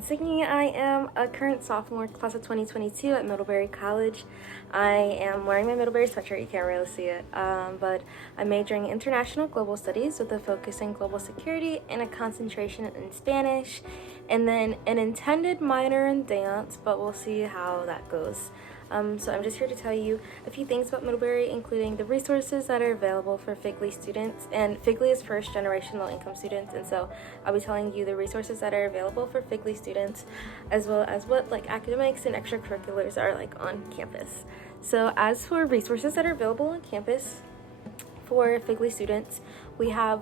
Yasmine Signey. I am a current sophomore, class of 2022 at Middlebury College. I am wearing my Middlebury sweatshirt, you can't really see it, but I'm majoring in International Global Studies with a focus in global security and a concentration in Spanish, and then an intended minor in dance, but we'll see how that goes. So I'm just here to tell you a few things about Middlebury, including the resources that are available for FGLI students, and FGLI is first generation low income students, and so I'll be telling you the resources that are available for FGLI students, as well as what academics and extracurriculars are on campus. So as for resources that are available on campus for FGLI students, we have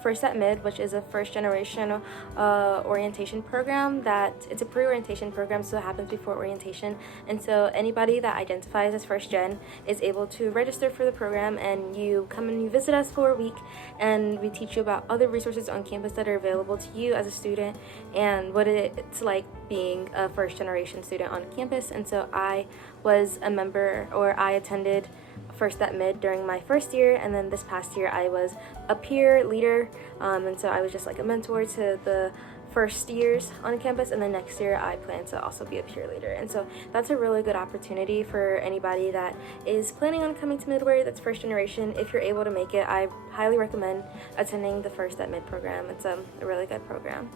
First at Mid, which is a first generation orientation program. It's a pre-orientation program, so it happens before orientation, and so anybody that identifies as first gen is able to register for the program, and you come and you visit us for a week, and we teach you about other resources on campus that are available to you as a student and what it's like being a first generation student on campus. And so I was a member, or I attended First at Mid during my first year, and then this past year I was a peer leader, and so I was just a mentor to the first years on campus, and then next year I plan to also be a peer leader. And so that's a really good opportunity for anybody that is planning on coming to Middlebury that's first generation. If you're able to make it, I highly recommend attending the First at Mid program. It's a really good program.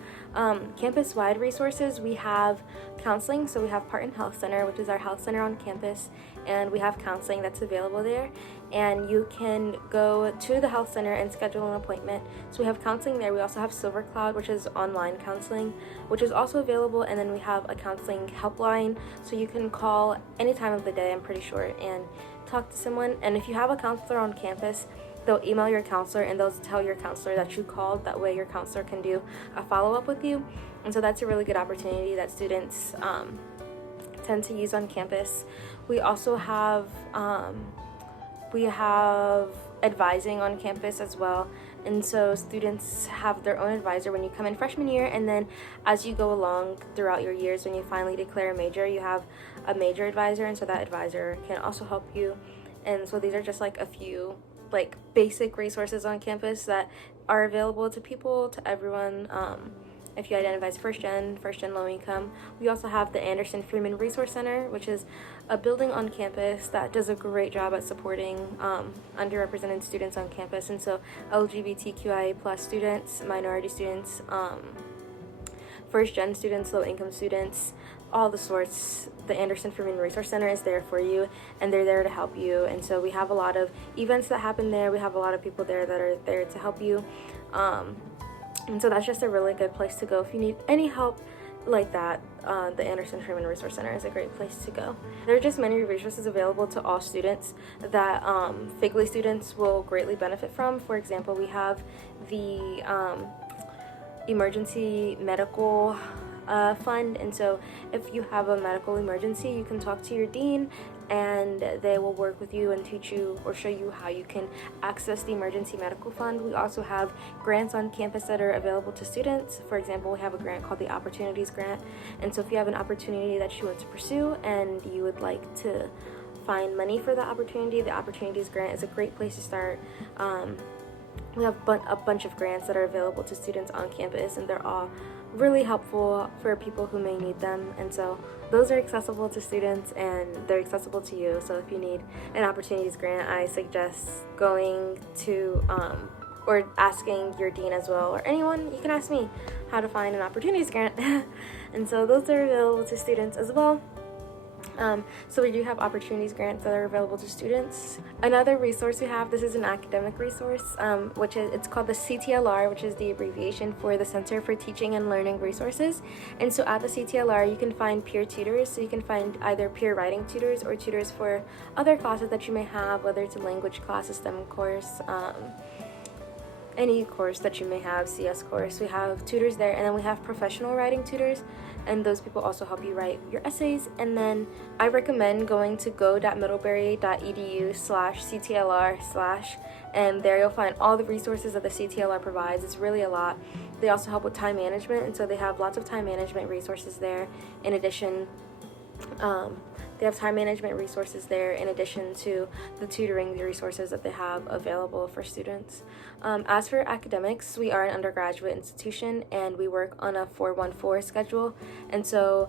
Campus-wide resources, we have counseling, so we have Parton Health Center, which is our health center on campus, and we have counseling that's available there, and you can go to the health center and schedule an appointment. So we have counseling there. We also have Silver Cloud, which is online counseling, which is also available, and then we have a counseling helpline, so you can call any time of the day, I'm pretty sure, and talk to someone. And if you have a counselor on campus, they'll email your counselor and they'll tell your counselor that you called. That way your counselor can do a follow-up with you, and so that's a really good opportunity that students tend to use on campus. We also have advising on campus as well, and so students have their own advisor when you come in freshman year, and then as you go along throughout your years, when you finally declare a major, you have a major advisor, and so that advisor can also help you. And so these are just a few basic resources on campus that are available to people, to everyone. If you identify as first gen low income. We also have the Anderson Freeman Resource Center, which is a building on campus that does a great job at supporting underrepresented students on campus, and so LGBTQIA plus students, minority students, first gen students, low income students, all the sorts. The Anderson Freeman Resource Center is there for you, and they're there to help you. And so we have a lot of events that happen there. We have a lot of people there that are there to help you. And so that's just a really good place to go if you need any help like that. The Anderson Freeman Resource Center is a great place to go. There are just many resources available to all students that FGLI students will greatly benefit from. For example, we have the emergency medical fund, and so if you have a medical emergency, you can talk to your dean, and they will work with you and teach you or show you how you can access the emergency medical fund. We also have grants on campus that are available to students. For example, we have a grant called the Opportunities Grant, and so if you have an opportunity that you want to pursue and you would like to find money for the Opportunities Grant is a great place to start. We have a bunch of grants that are available to students on campus, and they're all really helpful for people who may need them, and so those are accessible to students and they're accessible to you. So if you need an Opportunities Grant, I suggest going to or asking your dean as well, or anyone. You can ask me how to find an Opportunities Grant. And so those are available to students as well. So we do have Opportunities Grants that are available to students. Another resource we have, this is an academic resource, it's called the CTLR, which is the abbreviation for the Center for Teaching and Learning Resources. And so at the CTLR, you can find peer tutors, so you can find either peer writing tutors or tutors for other classes that you may have, whether it's a language class, a STEM course, any course that you may have, CS course. We have tutors there, and then we have professional writing tutors, and those people also help you write your essays. And then I recommend going to go.middlebury.edu/CTLR/ and there you'll find all the resources that the CTLR provides. It's really a lot. They also help with time management, and so they have lots of time management resources there. In addition, They have time management resources there in addition to the tutoring resources that they have available for students. As for academics, we are an undergraduate institution and we work on a 414 schedule. And so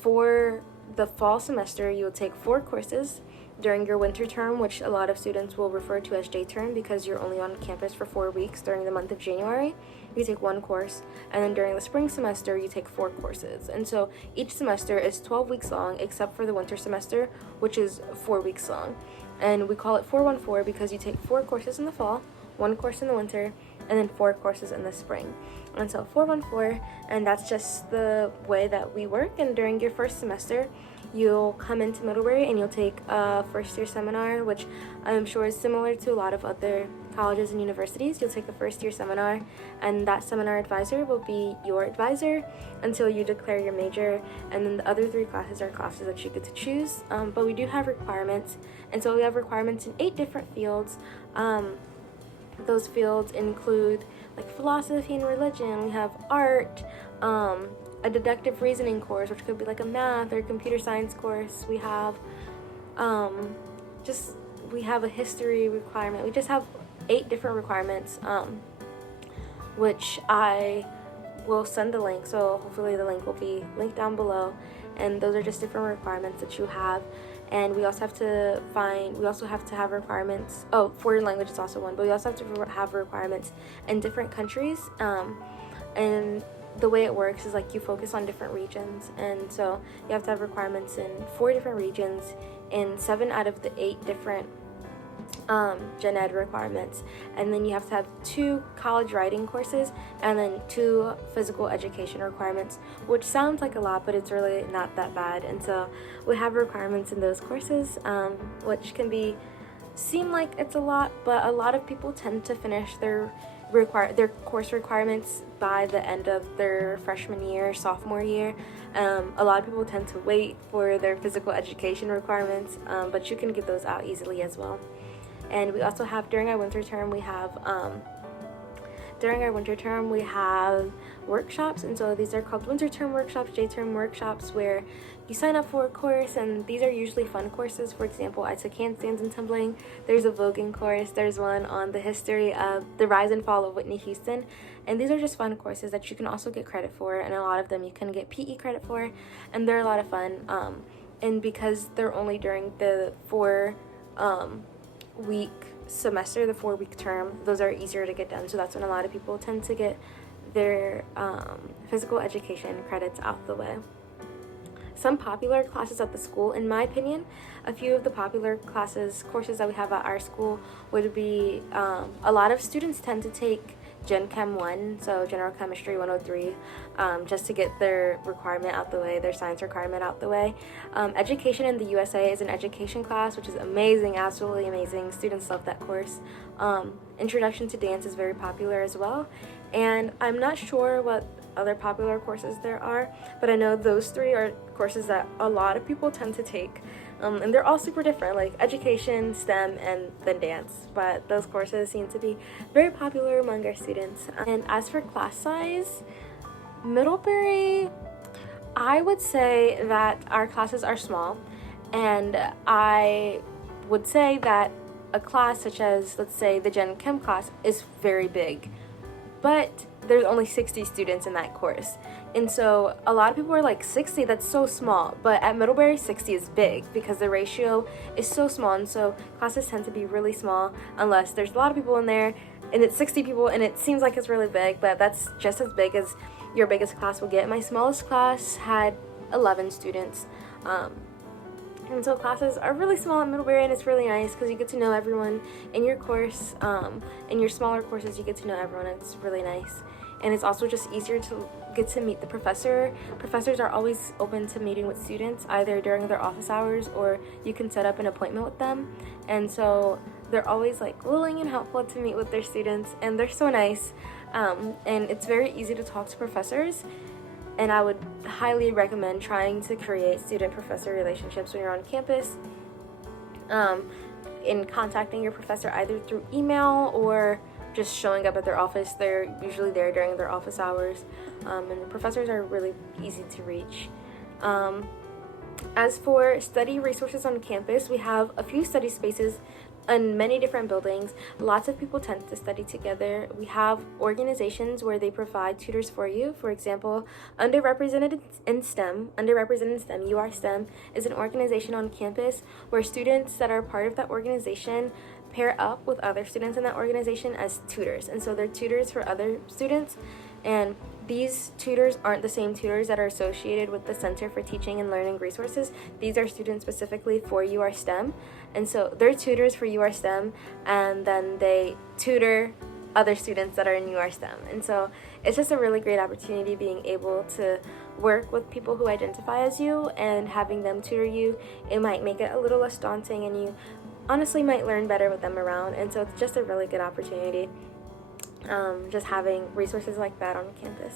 for the fall semester, you will take 4 courses. During your winter term, which a lot of students will refer to as J-term because you're only on campus for 4 weeks during the month of January, you take 1 course, and then during the spring semester, you take 4 courses. And so each semester is 12 weeks long, except for the winter semester, which is 4 weeks long. And we call it 414 because you take 4 courses in the fall, 1 course in the winter, and then 4 courses in the spring. And so 414, and that's just the way that we work. And during your first semester, you'll come into Middlebury and you'll take a first-year seminar, which I'm sure is similar to a lot of other colleges and universities. You'll take a first-year seminar, and that seminar advisor will be your advisor until you declare your major, and then the other 3 classes are classes that you get to choose. But we do have requirements, and so we have requirements in 8 different fields. Those fields include like philosophy and religion. We have art, a deductive reasoning course, which could be like a math or a computer science course. We have we have a history requirement. We just have 8 different requirements, which I will send the link, so hopefully the link will be linked down below. And those are just different requirements that you have. And we also have to have requirements. Oh, foreign language is also one, but we also have to have requirements in different countries. And the way it works is like you focus on different regions, and so you have to have requirements in 4 different regions in 7 out of the 8 different gen ed requirements. And then you have to have 2 college writing courses and then 2 physical education requirements, which sounds like a lot, but it's really not that bad. And so we have requirements in those courses, which can seem like it's a lot, but a lot of people tend to finish their course requirements by the end of their freshman year, sophomore year. A lot of people tend to wait for their physical education requirements, but you can get those out easily as well. And we also have, during our winter term, we have workshops, and so these are called winter term workshops, J-term workshops, where you sign up for a course, and these are usually fun courses. For example, I took handstands and tumbling. There's a voguing course. There's one on the history of the rise and fall of Whitney Houston, and these are just fun courses that you can also get credit for, and a lot of them you can get PE credit for, and they're a lot of fun. And because they're only during the 4-week semester, the 4-week term, those are easier to get done. So that's when a lot of people tend to get their physical education credits out the way. Some popular classes at the school, in my opinion, a few of the popular courses that we have at our school would be, a lot of students tend to take Gen Chem 1, so General Chemistry 103, just to get their requirement out the way, their science requirement out the way. Education in the USA is an education class, which is amazing, absolutely amazing. Students love that course. Introduction to Dance is very popular as well. And I'm not sure what other popular courses there are, but I know those 3 are courses that a lot of people tend to take. And they're all super different, like education, STEM, and then dance. But those courses seem to be very popular among our students. And as for class size, Middlebury, I would say that our classes are small. And I would say that a class such as, let's say, the Gen Chem class is very big. But there's only 60 students in that course. And so a lot of people are like, 60, that's so small. But at Middlebury, 60 is big because the ratio is so small. And so classes tend to be really small unless there's a lot of people in there and it's 60 people and it seems like it's really big, but that's just as big as your biggest class will get. My smallest class had 11 students. And so classes are really small at Middlebury, and it's really nice because you get to know everyone in your course. In your smaller courses, you get to know everyone, and it's really nice. And it's also just easier to get to meet the professor. Professors are always open to meeting with students, either during their office hours or you can set up an appointment with them. And so they're always like willing and helpful to meet with their students, and they're so nice. And it's very easy to talk to professors. And I would highly recommend trying to create student-professor relationships when you're on campus, in contacting your professor either through email or just showing up at their office. They're usually there during their office hours, and the professors are really easy to reach. As for study resources on campus, we have a few study spaces in many different buildings. Lots of people tend to study together. We have organizations where they provide tutors for you. For example, Underrepresented in STEM, You Are STEM, is an organization on campus where students that are part of that organization pair up with other students in that organization as tutors. And so they're tutors for other students, and these tutors aren't the same tutors that are associated with the Center for Teaching and Learning Resources. These are students specifically for You Are STEM, and so they're tutors for You Are STEM, and then they tutor other students that are in You Are STEM. And so it's just a really great opportunity being able to work with people who identify as you and having them tutor you. It might make it a little less daunting, and you honestly might learn better with them around. And so it's just a really good opportunity, just having resources like that on campus.